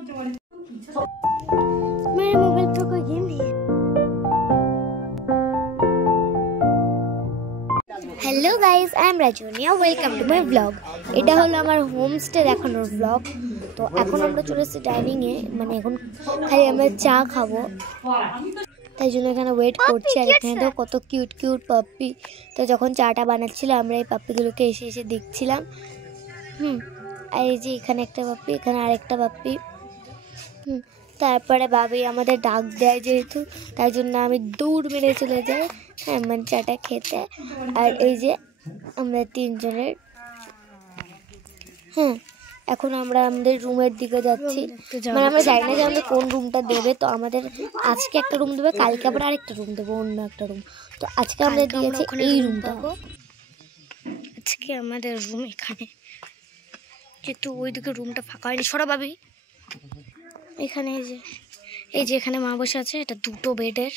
मेरे मोबाइल पर कोई गेम नहीं है। Hello guys, I am Rajuniya, welcome to my blog. এটা হলো আমার হোমস্টে দেখানোর ব্লগ। তো এখন আমরা চলে এসেছি ডাইনিংয়ে, মানে এখন খালি আমরা চা খাবো, তাই জন্য এখানে ওয়েট করছি। আর এখানে তো কত কিউট কিউট পাপ্পি। তো যখন চাটা বানাচ্ছিল আমরা এই পাপ্পিগুলোকে এসে এসে দেখছিলাম। আর এই যে এখানে একটা পাপ্পি, এখানে আরেকটা পাপ্পি। তারপরে বাবি আমাদের ডাক দেয় যেহেতু, তাই জন্য আমি দৌড় মেরে চলে যাই মানে চাটা খেতে। আর এই যে আমরা তিনজনের এখন আমরা আমাদের রুমের দিকে যাচ্ছি। মানে আমরা জানি না যে আমাদের কোন রুমটা দেবে। তো আমাদের আজকে একটা রুম দেবে, কালকে আবার আরেকটা রুম দেবো, অন্য একটা রুম। তো আজকে আমরা দিয়েছি এই রুমটা। আজকে আমাদের রুম এখানে, যেহেতু ওইদিকে রুমটা ফাঁকা হয়নি। সরা ভাবি, এখানে এই যে এখানে মা বসে আছে। এটা দুটো বেডের।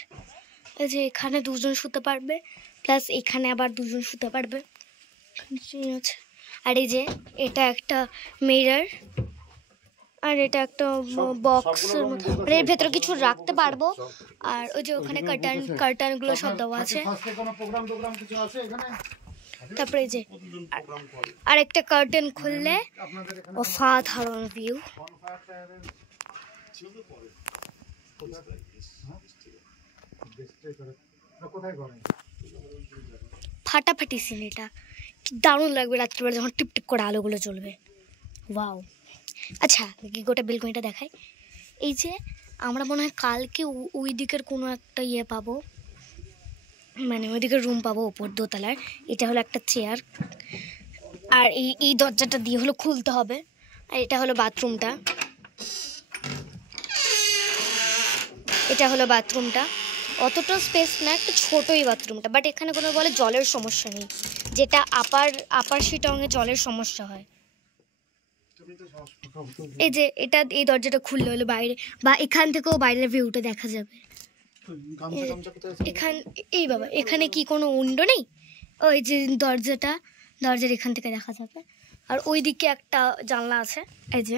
এই যে এখানে দুজন শুতে পারবে, প্লাস এখানে আবার দুজন শুতে পারবে। আর এই যে এটা একটা মিরর, আর এটা একটা বক্সের মতো, মানে এর ভেতরে কিছু রাখতে পারবো। আর ওই যে ওখানে কার্টানগুলো সব দেওয়া আছে। তারপরে এই যে আর একটা কার্টেন খুললে অসাধারণ ভিউ। ফাটাফাটি সিন, এটা কি দারুণ লাগবে রাত্রিবেলা যখন টিপ টিপ করে আলোগুলো জ্বলবে। ওয়াও। আচ্ছা, গোটা বেলকনিটা দেখাই। এই যে আমরা মনে হয় কালকে ওই দিকের কোনো একটা পাবো, মানে ওই দিকের রুম পাবো ওপর দোতলার। এটা হলো একটা চেয়ার, আর এই দরজাটা দিয়ে হলো খুলতে হবে। আর এটা হলো বাথরুমটা, এটা হলো বাথরুমটা। অতটা স্পেস না, একটু ছোটোই বাথরুমটা। বাট এখানে কোনো বলে জলের সমস্যা নেই, যেটা আপার শিটংয়ে জলের সমস্যা হয়। এই যে এই দরজাটা খুললে হলো বাইরে, বা এখান থেকেও বাইরের ভিউটা দেখা যাবে। এই বাবা, এখানে কি কোনো উইন্ডো নেই? ওই যে দরজার এখান থেকে দেখা যাবে। আর ওই দিকে একটা জানলা আছে। এই যে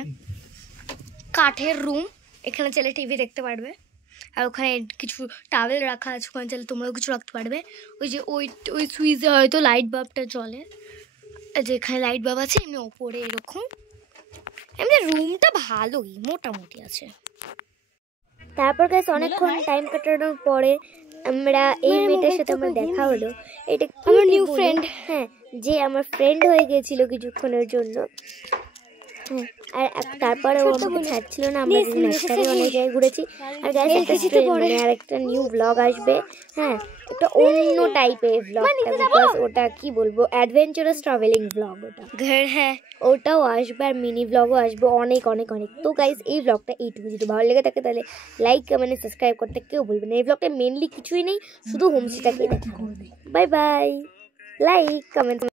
কাঠের রুম, এখানে চাইলে টিভি দেখতে পারবে। আর ওখানে কিছু টাওয়েল রাখা আছে, ওখানে চাইলে তোমরাও কিছু রাখতে পারবে। ওই যে ওই সুইচে হয়তো লাইট বাল্বটা জ্বলে। যে এখানে লাইট বাল্ব আছে, এমনি ওপরে এরকম। এমনি রুমটা ভালোই মোটামুটি আছে। তারপর গাইস অনেকক্ষণ টাইম কাটানোর পরে আমরা এই মেয়েটার সাথে আমার দেখা হলো। এটা আমার নিউ ফ্রেন্ড, যে আমার ফ্রেন্ড হয়ে গেছিল কিছুক্ষণের জন্য। আর তারপরে ও আমাকে ছাড়ছিল না, আমরা একসাথে অনেক জায়গায় ঘুরেছি। আর গাইস আর একটা নিউ ব্লগ আসবে, একটা অন্য টাইপের ব্লগটা, বিকজ ওটা কি বলবো, অ্যাডভেঞ্চারাস ট্রাভেলিং ব্লগ ওটা। ওটাও আসবে, আর মিনি ব্লগও আসবে অনেক অনেক অনেক। তো গাইস এই ব্লগটা এইটুকু, যদি ভালো লেগে থাকে তাহলে লাইক কমেন্ট সাবস্ক্রাইব করতে কেউ বলবে না। এই ব্লগটা মেনলি কিছুই নেই, শুধু হোমস্টেটাকে দেখা। Bye bye, like comment.